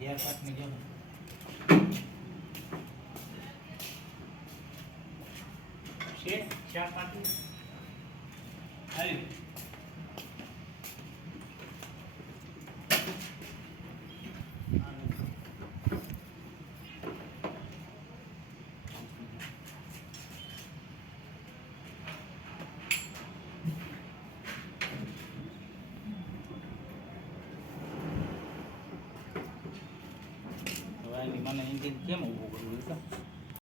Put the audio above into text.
ધ્યાન પાકની જો છે 4-5 આવી મને એન્જિન કેમ ઊભું કરવું